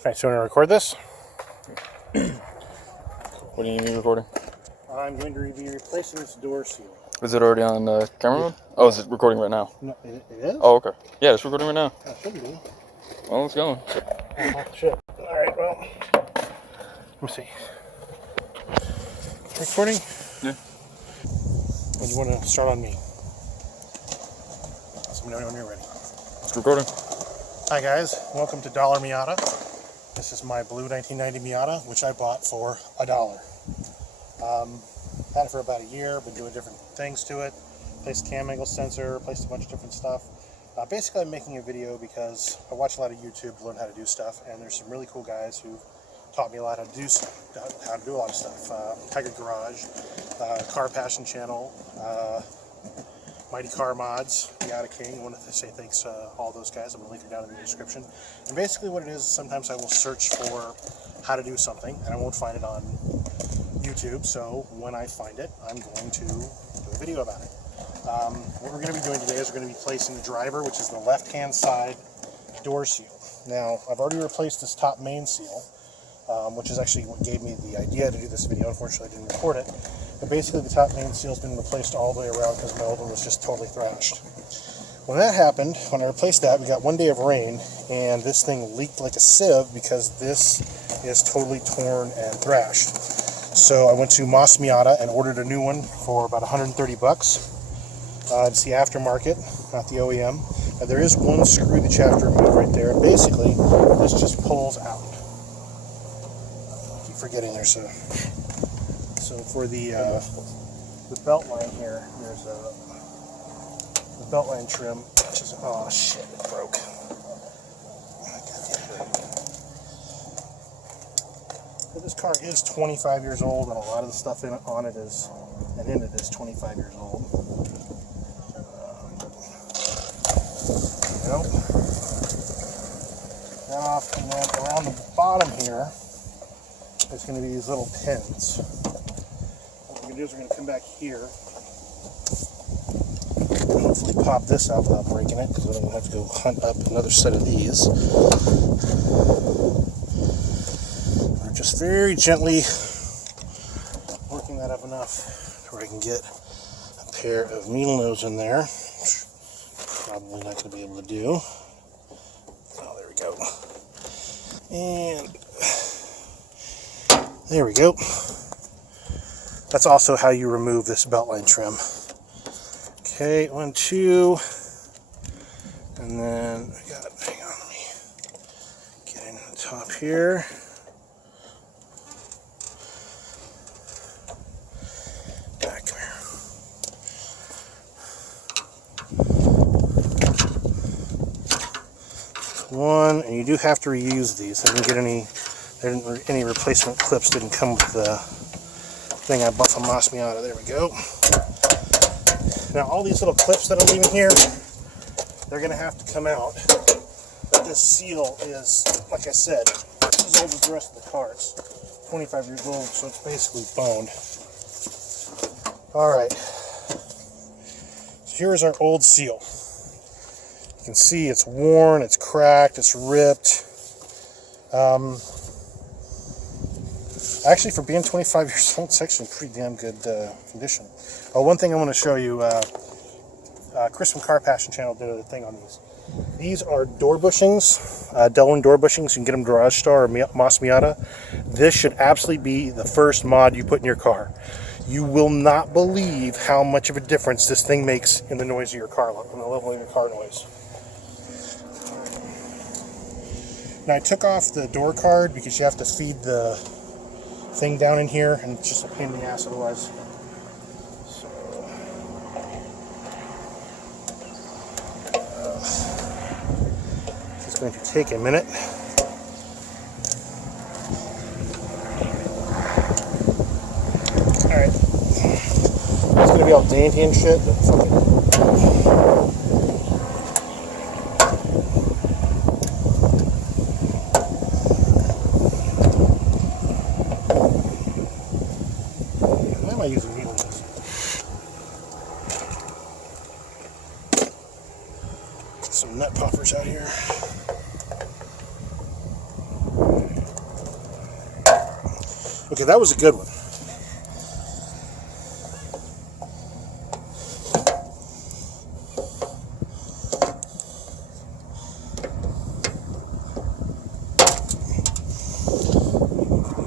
Alright, so I'm going to record this. What do you need recording? I'm going to be replacing this door seal. Is it already on camera mode? Oh, is it recording right now? No, it is? Oh, okay. Yeah, it's recording right now. It should be. Well, it's going. Oh, shit. Alright, well. Let me see. Recording? Yeah. When you want to start on me. Let me know when you're ready. It's recording. Hi guys, welcome to Dollar Miata. This is my blue 1990 Miata, which I bought for $1. Had it for about a year, been doing different things to it. Placed a cam angle sensor, replaced a bunch of different stuff. Basically I'm making a video because I watch a lot of YouTube to learn how to do stuff, and there's some really cool guys who taught me a lot how to do a lot of stuff. Tiger Garage, Car Passion Channel, Mighty Car Mods, Miata King. I want to say thanks to all those guys. I'm going to link them down in the description. And basically what it is, sometimes I will search for how to do something, and I won't find it on YouTube, so when I find it, I'm going to do a video about it. What we're going to be doing today is we're going to be placing the driver, which is the left-hand side door seal. Now, I've already replaced this top main seal, which is actually what gave me the idea to do this video. Unfortunately, I didn't record it. But basically, the top main seal has been replaced all the way around because my old one was just totally thrashed. When that happened, when I replaced that, we got one day of rain, and this thing leaked like a sieve because this is totally torn and thrashed. So I went to Miata and ordered a new one for about 130 bucks. It's the aftermarket, not the OEM. Now, there is one screw that you have to remove right there. Basically, this just pulls out. I keep forgetting there's a... So for the belt line here, there's the belt line trim, which is, oh shit, it broke. So this car is 25 years old, and a lot of the stuff on it is, and in it is 25 years old. There we go. And then around the bottom here, there's going to be these little pins. What we're going to do is we're going to come back here and hopefully pop this out without breaking it, because I'm going to have to go hunt up another set of these. We're just very gently working that up enough where I can get a pair of needle nose in there. Probably not going to be able to do. Oh, there we go. And there we go. That's also how you remove this beltline trim. Okay, 1, 2, and then I got, hang on, let me get in the top here. Back here. One, and you do have to reuse these. I didn't get any replacement clips. Didn't come with the thing I bought from Miata. There we go. Now all these little clips that I'm leaving here, they're going to have to come out. But this seal is, like I said, it's as old as the rest of the car. It's 25 years old, so it's basically boned. Alright. So here's our old seal. You can see it's worn, it's cracked, it's ripped. Actually, for being 25 years old, it's actually in pretty damn good condition. Oh, one thing I want to show you, Chris from Car Passion Channel did a thing on these. These are door bushings, Delwyn door bushings. You can get them Garage Star or Miata. This should absolutely be the first mod you put in your car. You will not believe how much of a difference this thing makes in the noise of your car, in the level of your car noise. Now, I took off the door card because you have to feed the thing down in here, and it's just a pain in the ass otherwise. So, it's going to take a minute. Alright. It's going to be all dainty and shit, but fuck it. Why am I using needle nose? Some nut poppers out here. Okay, that was a good one.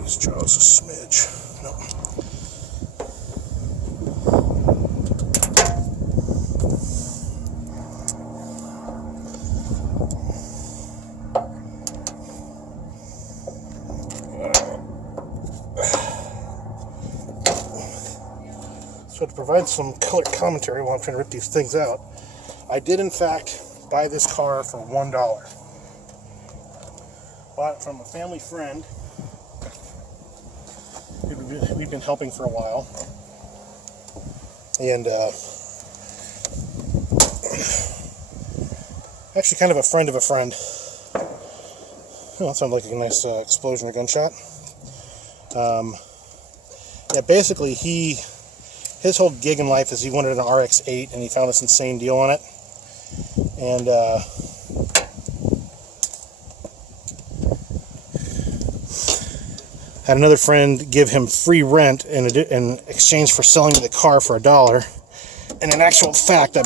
These jaws a smidge. Nope. So to provide some color commentary while I'm trying to rip these things out, I did in fact buy this car for $1. Bought it from a family friend. We've been helping for a while. And actually kind of a friend of a friend. Oh, that sounded like a nice explosion or gunshot. Yeah, basically his whole gig in life is he wanted an RX-8 and he found this insane deal on it. And had another friend give him free rent in exchange for selling me the car for $1. And in actual fact, I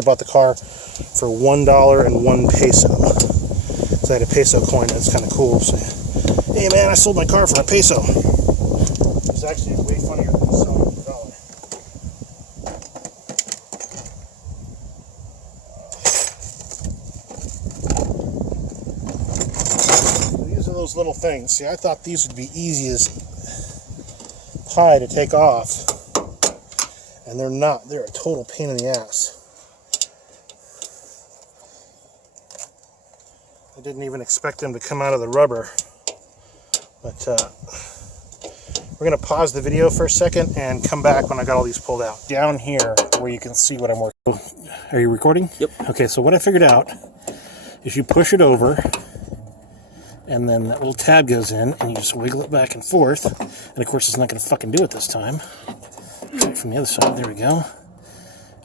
bought the car for $1 and 1 peso. So I had a peso coin. That's kind of cool. So, hey man, I sold my car for a peso. It's actually way funnier than selling for $1. These are those little things. See, I thought these would be easy as pie to take off, and they're not. They're a total pain in the ass. I didn't even expect them to come out of the rubber, but we're going to pause the video for a second and come back when I got all these pulled out. Down here where you can see what I'm working with. Are you recording? Yep. Okay, so what I figured out is you push it over, and then that little tab goes in, and you just wiggle it back and forth. And of course, it's not going to fucking do it this time. Okay, from the other side, there we go.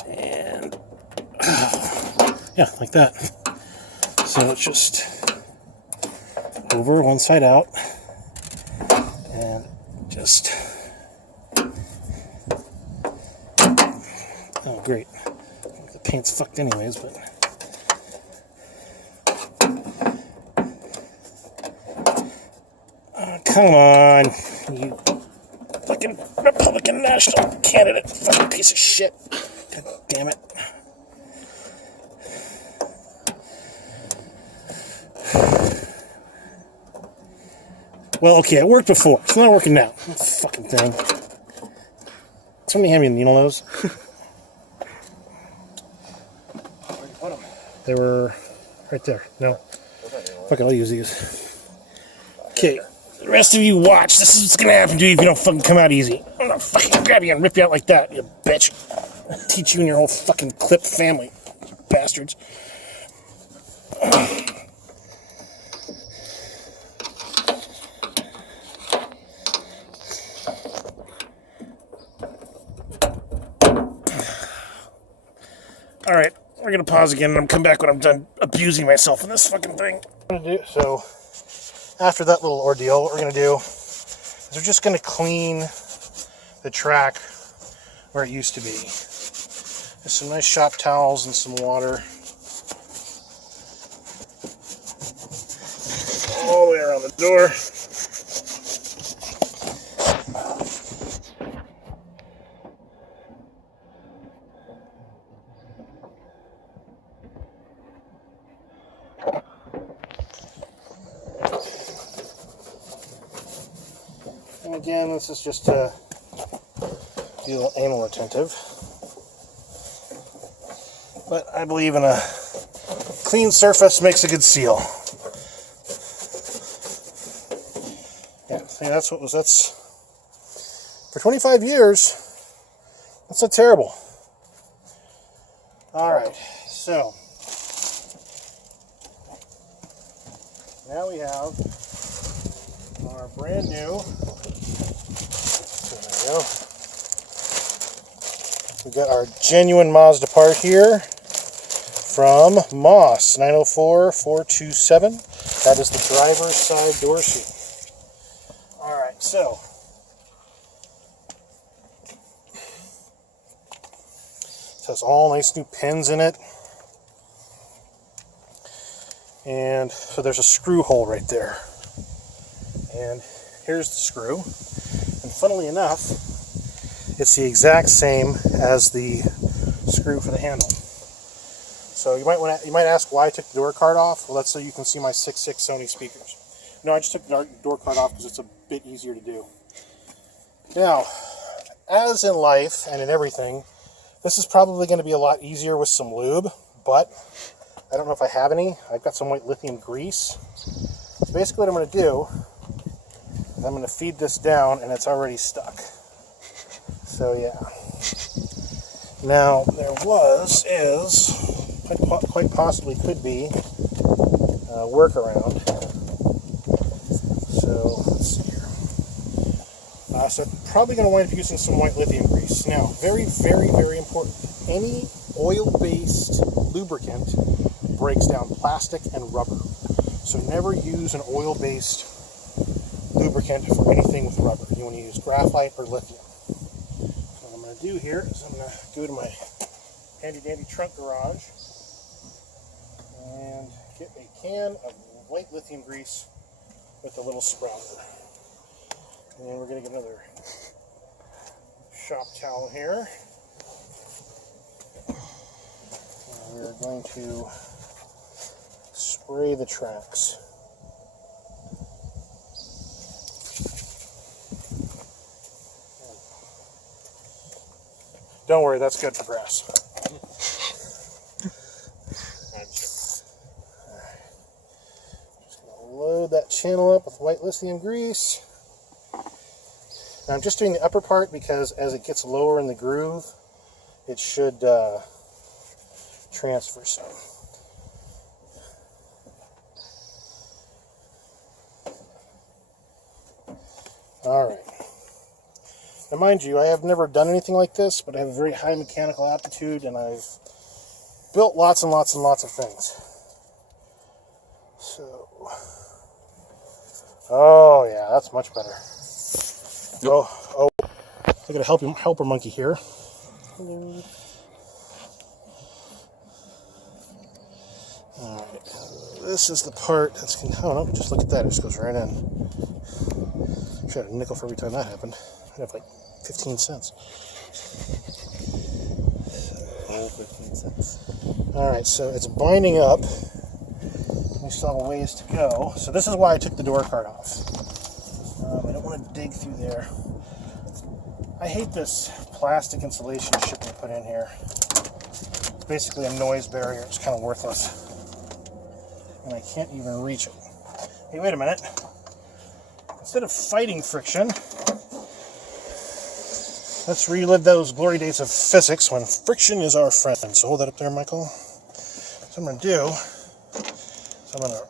And yeah, like that. So it's just over, one side out, and just, oh great, the paint's fucked anyways, but come on, you fucking Republican national candidate, fucking piece of shit, god damn it. Well, okay, it worked before. It's not working now. This fucking thing. Somebody hand me a needle nose. Where'd you put them? They were right there. No. Fuck it, I'll use these. Okay, the rest of you watch. This is what's gonna happen to you if you don't fucking come out easy. I'm gonna fucking grab you and rip you out like that, you bitch. I'll teach you and your whole fucking clip family, you bastards. Alright, we're going to pause again and I'm come back when I'm done abusing myself in this fucking thing. So, after that little ordeal, what we're going to do is we're just going to clean the track where it used to be. There's some nice shop towels and some water. All the way around the door. And again, this is just to be a little anal retentive. But I believe in a clean surface makes a good seal. Yeah, see, that's for 25 years, that's not terrible. Alright, so now we have our brand new, there we go. We got our genuine Mazda part here from Moss 904427. That is the driver's side door seat. Alright, so it has all nice new pins in it. And so there's a screw hole right there. And here's the screw. And funnily enough, it's the exact same as the screw for the handle. So you might ask why I took the door card off. Well, that's so you can see my 6.6 Sony speakers. No, I just took the door card off because it's a bit easier to do. Now, as in life and in everything, this is probably going to be a lot easier with some lube, but I don't know if I have any. I've got some white lithium grease. So basically what I'm going to do is I'm going to feed this down, and it's already stuck. So yeah. Now, there quite possibly could be a workaround. So, let's see here. So I'm probably going to wind up using some white lithium grease. Now, very, very, very important. Any oil-based lubricant breaks down plastic and rubber. So never use an oil-based lubricant for anything with rubber. You want to use graphite or lithium. So what I'm going to do here is I'm going to go to my handy-dandy trunk garage and get a can of white lithium grease with a little sprouter. And then we're going to get another shop towel here. And we're going to spray the tracks. Don't worry, that's good for grass. Just going to load that channel up with white lithium grease. Now I'm just doing the upper part because as it gets lower in the groove, it should transfer some. Alright. Now mind you, I have never done anything like this, but I have a very high mechanical aptitude and I've built lots and lots and lots of things. So, oh yeah, that's much better. Yep. Oh, look at a helper monkey here. Hello. Alright, this is the part that's going to, oh no, just look at that, it just goes right in. Should have a nickel for every time that happened. I'd have like 15 cents. Oh, 15 cents. Alright, so it's binding up. We still have a ways to go. So this is why I took the door card off. I don't want to dig through there. I hate this plastic insulation shit they put in here. It's basically a noise barrier. It's kind of worthless. And I can't even reach it. Hey, wait a minute. Instead of fighting friction, let's relive those glory days of physics when friction is our friend. So hold that up there, Michael. So I'm going to do, I'm going to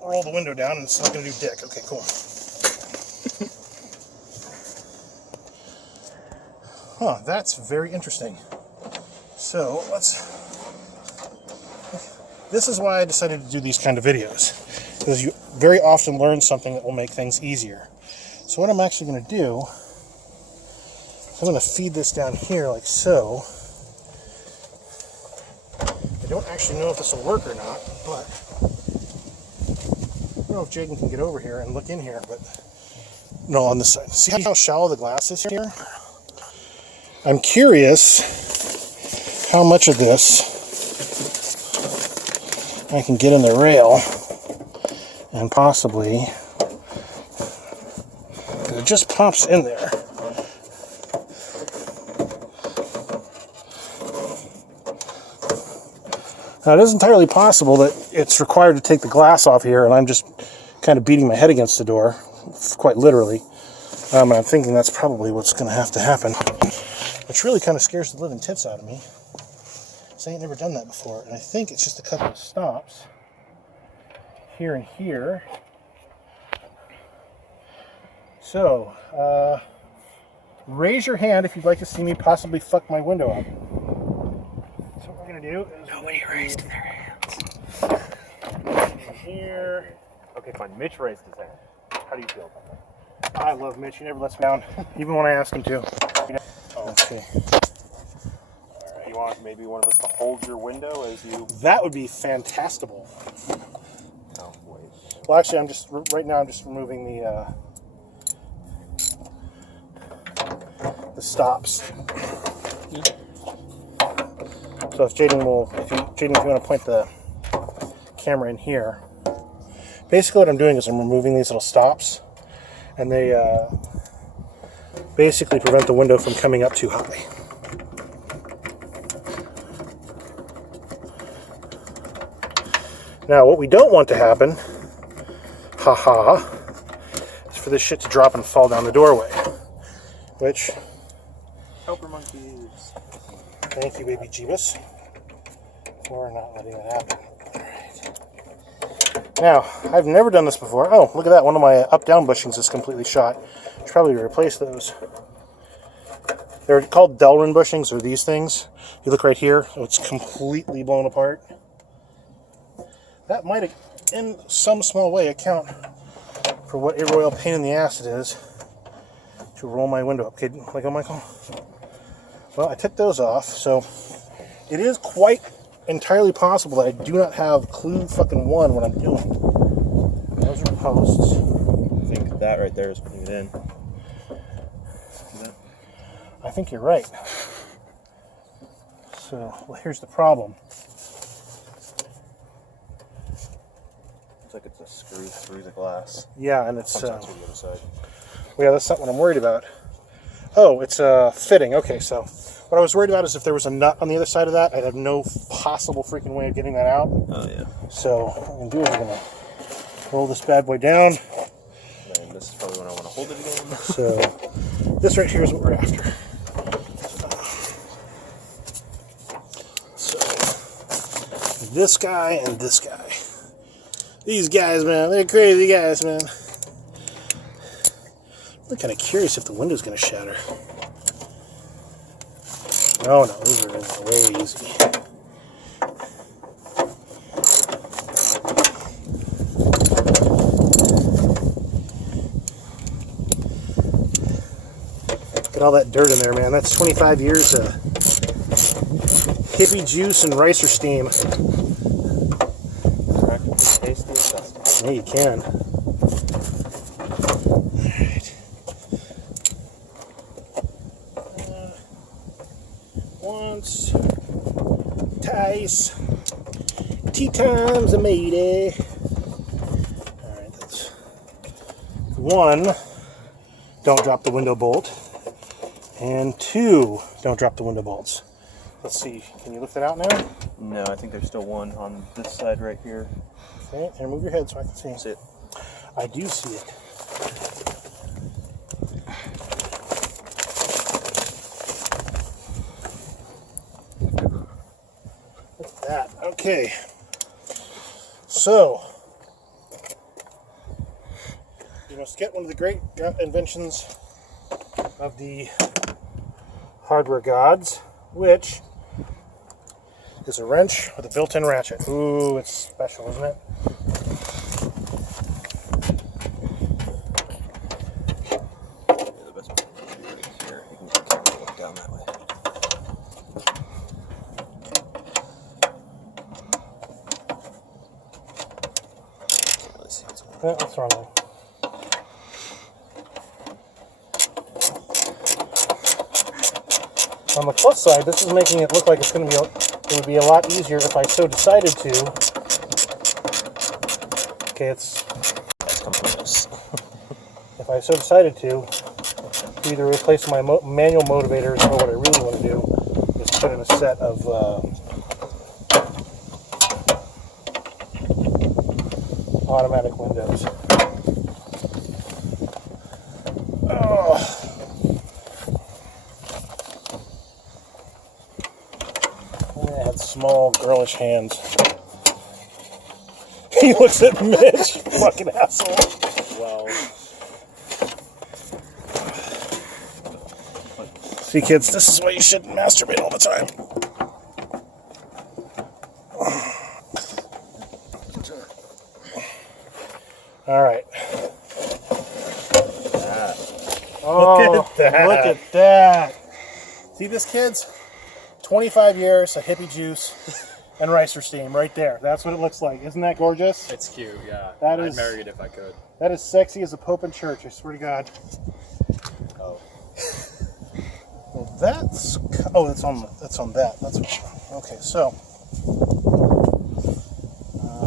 roll the window down and it's not going to do dick. Okay, cool. Huh, that's very interesting. So this is why I decided to do these kind of videos. Because you very often learn something that will make things easier. So what I'm actually going to do, I'm going to feed this down here like so. I don't actually know if this will work or not, but I don't know if Jaden can get over here and look in here, but no, on this side. See how shallow the glass is here? I'm curious how much of this I can get in the rail and possibly, it just pops in there. Now, it is entirely possible that it's required to take the glass off here, and I'm just kind of beating my head against the door, quite literally. And I'm thinking that's probably what's going to have to happen, which really kind of scares the living tits out of me. So I ain't never done that before, and I think it's just a couple of stops here and here. So, raise your hand if you'd like to see me possibly fuck my window up. So what we're going to do is... Nobody raised their hands. Here. Okay, fine. Mitch raised his hand. How do you feel about that? I love Mitch. He never lets me down, even when I ask him to. Okay. Alright, you want maybe one of us to hold your window as you... That would be fantastical. Oh, boy. Well, actually, right now I'm just removing the stops. So if Jaden if you want to point the camera in here, basically what I'm doing is I'm removing these little stops, and they basically prevent the window from coming up too high. Now, what we don't want to happen, is for this shit to drop and fall down the doorway, which... Helper monkeys. Thank you, baby Jeebus, for not letting that happen. Alright. Now, I've never done this before. Oh, look at that. One of my up-down bushings is completely shot. Should probably replace those. They're called Delrin bushings, or these things. You look right here. Oh, it's completely blown apart. That might, in some small way, account for what a royal pain in the ass it is to roll my window up. Okay, Lego Michael? Well, I took those off, so it is quite entirely possible that I do not have clue fucking one what I'm doing. Those are posts. I think that right there is putting it in. I think you're right. So, well, here's the problem. Looks like it's a screw through the glass. Yeah, and it's... Sometimes through the other side. Well, yeah, that's not what I'm worried about. Oh, it's fitting. Okay, so what I was worried about is if there was a nut on the other side of that, I'd have no possible freaking way of getting that out. Oh, yeah. So what I'm going to do is I'm going to roll this bad boy down. And this is probably when I want to hold it again. So this right here is what we're after. So this guy and this guy. These guys, man, they're crazy guys, man. I'm kind of curious if the window's going to shatter. No, these are way easy. Get all that dirt in there, man. That's 25 years of hippie juice and ricer steam. Practically tasty and dusty. Yeah, you can. Once, twice, tea times, a matey. Alright, that's one, don't drop the window bolt, and two, don't drop the window bolts. Let's see, can you lift it out now? No, I think there's still one on this side right here. Okay, and move your head so I can see. See it? I do see it. That. Okay. So, you must get one of the great inventions of the hardware gods, which is a wrench with a built-in ratchet. Ooh, it's special, isn't it? The best part is here. You can get the camera look down that way. Yeah, that's wrong one. On the plus side, this is making it look like it's going to be. It would be a lot easier if I so decided to. Okay, it's. If I so decided to either replace my manual motivators, or what I really want to do is put in a set of. Automatic windows. Oh. I had small girlish hands. He looks at Mitch, fucking asshole. Well, see, kids, this is why you shouldn't masturbate all the time. All right. Oh, look at that. See this, kids? 25 years of hippie juice and ricer steam right there. That's what it looks like. Isn't that gorgeous? It's cute, yeah. That I'd is- marry it if I could. That is sexy as a pope in church, I swear to God. Oh. Well, that's... Oh, that's on that. That's okay, so...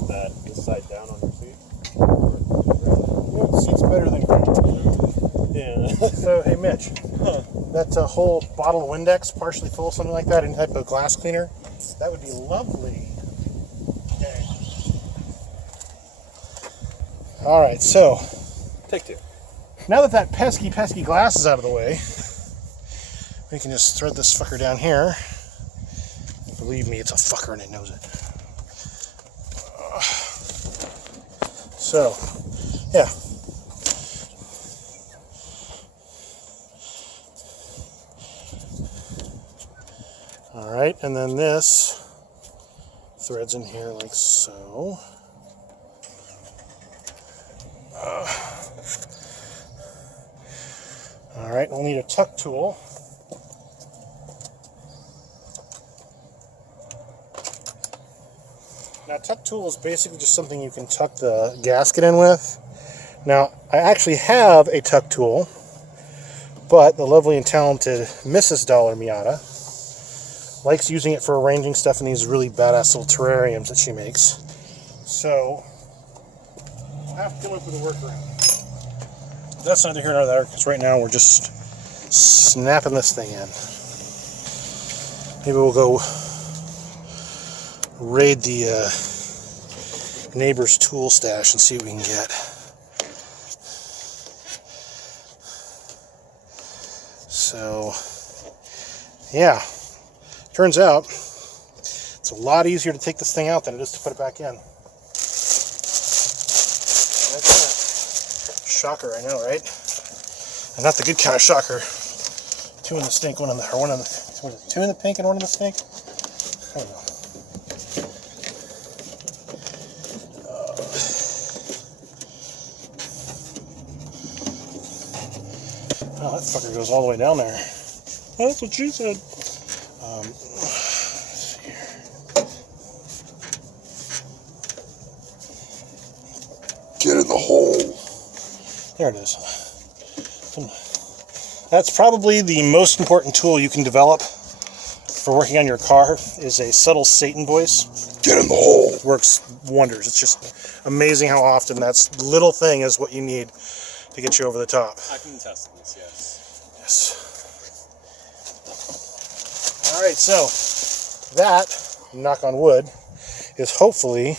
That this side down on your seat. the seat's better than... Yeah. So, hey, Mitch. That whole bottle of Windex, partially full, something like that, any type of glass cleaner, that would be lovely. Okay. All right, so Take two. now that pesky glass is out of the way, we can just thread this fucker down here. Believe me, it's a fucker and it knows it. So, yeah. All right, and then this threads in here like so. All right, we'll need a tuck tool. Now, tuck tool is basically just something you can tuck the gasket in with. Now, I actually have a tuck tool, but the lovely and talented Mrs. Dollar Miata likes using it for arranging stuff in these really badass little terrariums that she makes. So, I'll have to come up with a workaround. That's neither here nor there, because right now we're just snapping this thing in. Maybe we'll go raid the neighbor's tool stash and see what we can get. So, yeah. Turns out, it's a lot easier to take this thing out than it is to put it back in. That's that. Shocker, I know, right? And not the good kind of shocker. Two in the stink, one in the, or one in the, what is it, two in the pink and one in the stink? I don't know. Oh, that fucker goes all the way down there. Oh, that's what she said. Let's see here. Get in the hole. There it is. That's probably the most important tool you can develop for working on your car is a subtle Satan voice. Get in the hole. It works wonders. It's just amazing how often that little thing is what you need to get you over the top. I can test this, yes. Yes. All right, so that, knock on wood, is hopefully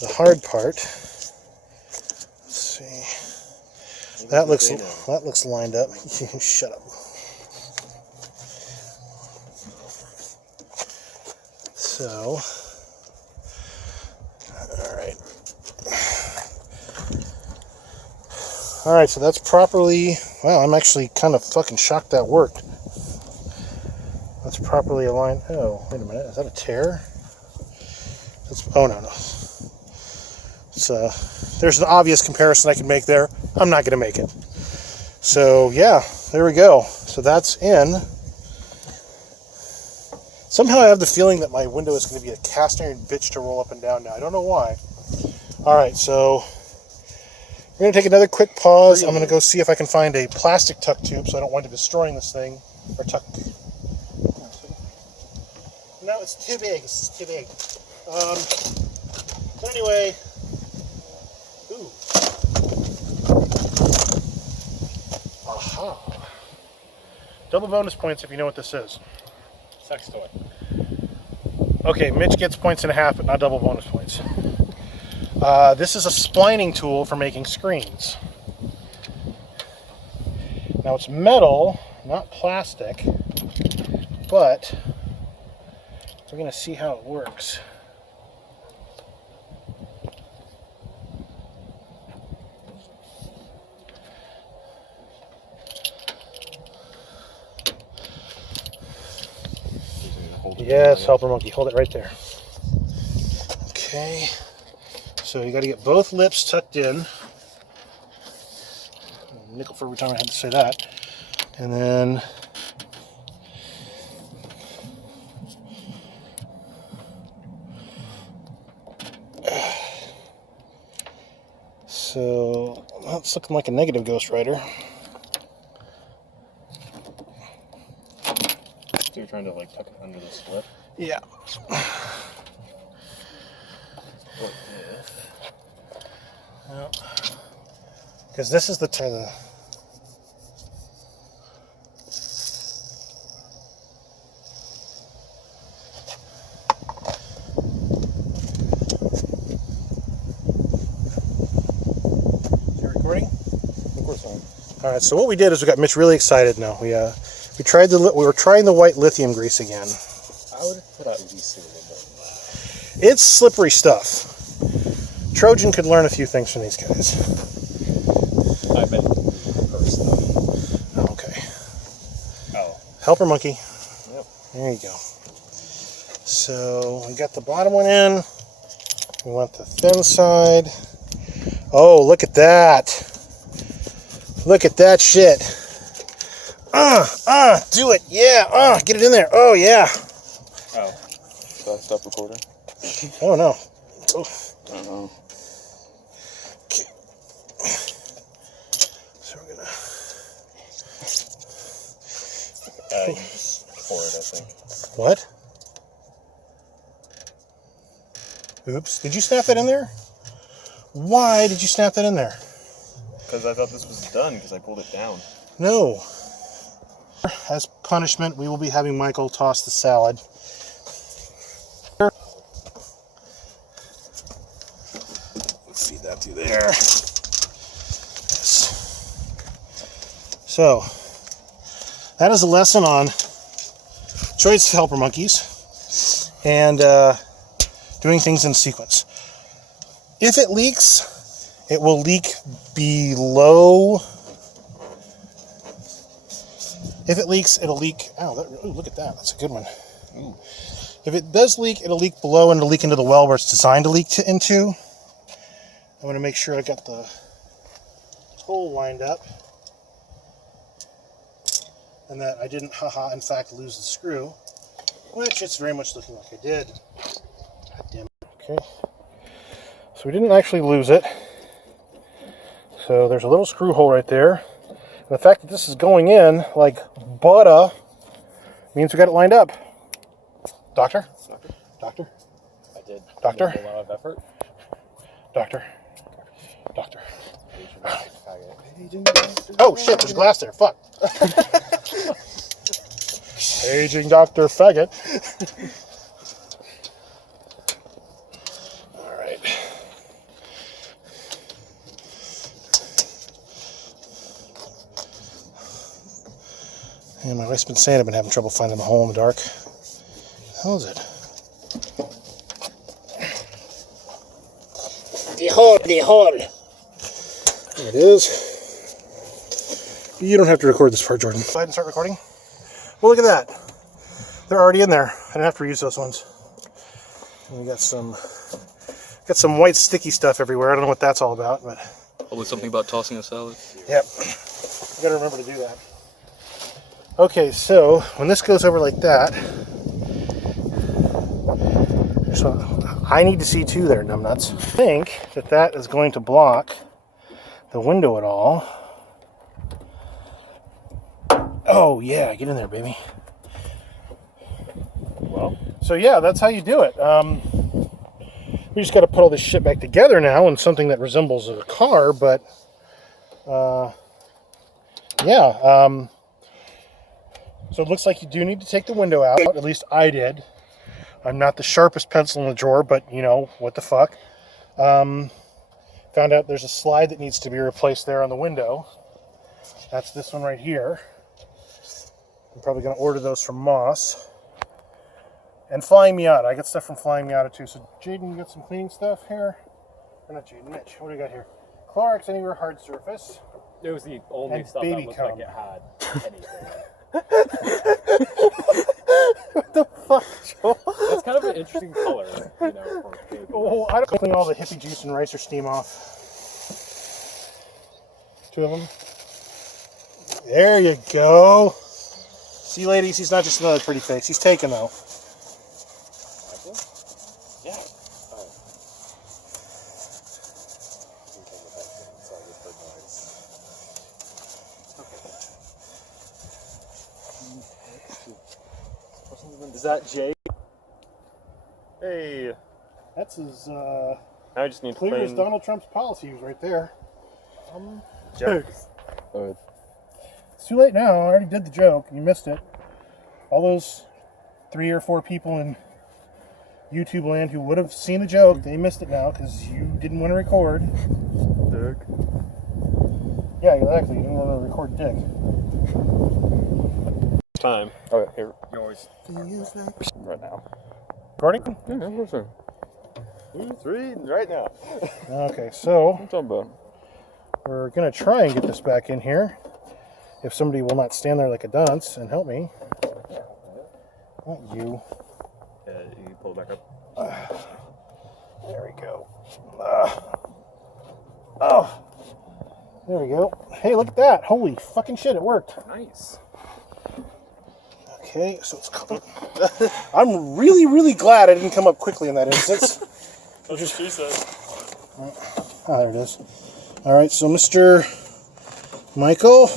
the hard part. Let's see. That looks lined up. Shut up. So, all right, so that's properly, wow, I'm actually kind of fucking shocked that worked. That's properly aligned. Oh, wait a minute, is that a tear? Oh, no. It's, there's an obvious comparison I can make there. I'm not going to make it. So, yeah, there we go. So that's in. Somehow I have the feeling that my window is going to be a cast iron bitch to roll up and down now. I don't know why. All right, so we're going to take another quick pause. I'm going to go see if I can find a plastic tuck tube so I don't wind up destroying this thing. Or tuck. No, it's too big. It's too big. So anyway. Ooh. Aha. Double bonus points if you know what this is. Sex toy. Okay, Mitch gets points and a half, but not double bonus points. This is a splining tool for making screens. Now it's metal, not plastic, but we're going to see how it works. Yes, helper monkey, hold it right there. Okay, so you got to get both lips tucked in. nickel for every time I had to say that. And then so that's looking like a negative Ghost Rider. So you're trying to like tuck it under the slip? Yeah. Because this is the recording? Of course not. All right. So what we did is we got Mitch really excited. Now we were trying the white lithium grease again. I would have put out yeast a little bit. It's slippery stuff. Trojan could learn a few things from these guys. I bet first though. Oh, okay. Oh. Helper monkey. Yep. There you go. So we got the bottom one in. We want the thin side. Oh, look at that. Look at that shit. Do it. Yeah. Get it in there. Oh, yeah. Oh. Did I stop recording? Oh, no. Oh. I don't know. Okay. So we're gonna. You just pour it, I think. What? Oops. Did you snap that in there? Why did you snap that in there? Because I thought this was done because I pulled it down. No. As punishment, we will be having Michael toss the salad. Feed that through there. Yes. So, that is a lesson on choice helper monkeys and doing things in sequence. If it leaks, it will leak below. If it leaks, it'll leak. Ooh, look at that. That's a good one. Ooh. If it does leak, it'll leak below and it'll leak into the well where it's designed to leak into. I'm going to make sure I got the hole lined up and that I didn't, in fact, lose the screw, which it's very much looking like I did. God damn it. Okay. So we didn't actually lose it. So there's a little screw hole right there. And the fact that this is going in like butter means we got it lined up. Doctor? Doctor? I did. Doctor? A lot of effort. Doctor? Doctor. Oh shit, there's glass there. Fuck. Aging Dr. Faggot. Alright. And my wife's been saying I've been having trouble finding the hole in the dark. How is it? The hole, the hole. There it is. You don't have to record this part, Jordan. Go ahead and start recording. Well, look at that. They're already in there. I didn't have to reuse those ones. And we got some white sticky stuff everywhere. I don't know what that's all about, but Probably something about tossing a salad. yep. I gotta remember to do that. Okay, so when this goes over like that, so I need to see too there, numbnuts. I think that is going to block the window at all. Oh yeah, get in there, baby. Well, so yeah, that's how you do it. We just got to put all this shit back together now in something that resembles a car, but yeah. So it looks like you do need to take the window out. At least I did. I'm not the sharpest pencil in the drawer, but you know, what the fuck. Found out there's a slide that needs to be replaced there on the window. That's this one right here. I'm probably going to order those from Moss. And Flying Miata. I got stuff from Flying Miata too. So Jaden, you got some cleaning stuff here? Or not Jaden, Mitch. What do you got here? Clorox Anywhere Hard Surface. It was the only And stuff baby that looked cum. like it had anything. What the fuck, Joel? That's kind of an interesting color, you know, for baby. Oh, I don't clean all the hippie juice and ricer steam off. Two of them. There you go. See, ladies, he's not just another pretty face. He's taken, though. Yeah. Is that Jay? Hey. That's as Now I just need to clear as clean Donald Trump's policies right there. jokes. It's too late now. I already did the joke. You missed it. All those 3 or 4 people in YouTube land who would have seen the joke, they missed it now because you didn't want to record. Dick. Yeah, exactly. You didn't want to record dick. Time. Okay, here. You always Right now. Recording? Yeah, what's that? 2, 3, right now. Okay, so What you talking about? we're going to try and get this back in here. If somebody will not stand there like a dunce and help me. Not you. You can pull it back up. There we go. Oh. There we go. Hey, look at that. Holy fucking shit, it worked. Nice. Okay, so it's coming. I'm really, really glad I didn't come up quickly in that instance. That's what she said. Ah, there it is. All right, so Mr. Michael,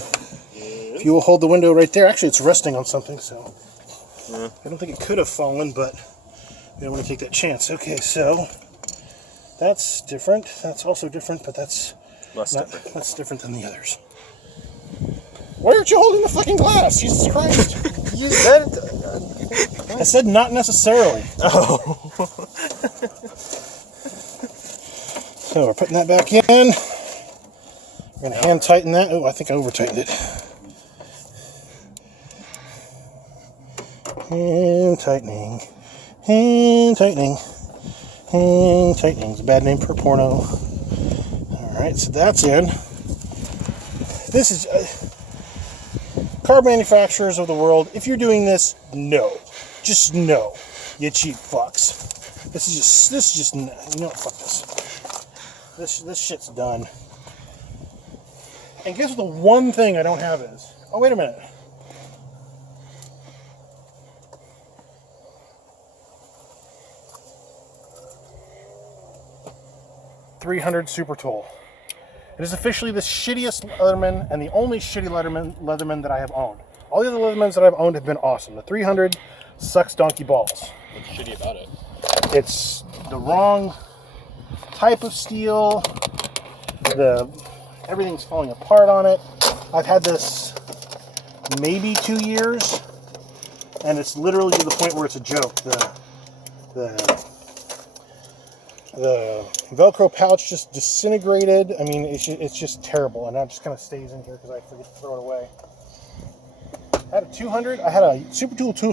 if you will hold the window right there. Actually, it's resting on something, so I don't think it could have fallen, but we don't want to take that chance. Okay, so that's different. That's also different, but that's Different. that's different than the others. Why aren't you holding the fucking glass? Jesus Christ! You said it. I said not necessarily. Oh. So we're putting that back in. We're going to hand tighten that. Oh, I think I over tightened it. Hand tightening. Hand tightening. Hand tightening. It's a bad name for a porno. Alright, so that's in. This is... car manufacturers of the world, if you're doing this, no. Just no. You cheap fucks. This is just, you know what, fuck this. This shit's done. And guess what the one thing I don't have is? Oh, wait a minute. .300 Super Tool. It is officially the shittiest Leatherman and the only shitty Leatherman that I have owned. All the other Leathermans that I've owned have been awesome. The 300 sucks donkey balls. What's shitty about it? It's the wrong type of steel. Everything's falling apart on it. I've had this maybe 2 years, and it's literally to the point where it's a joke. The Velcro pouch just disintegrated. I mean, it's just terrible, and that just kind of stays in here because I forget to throw it away. I had a 200. I had a Super Tool 200.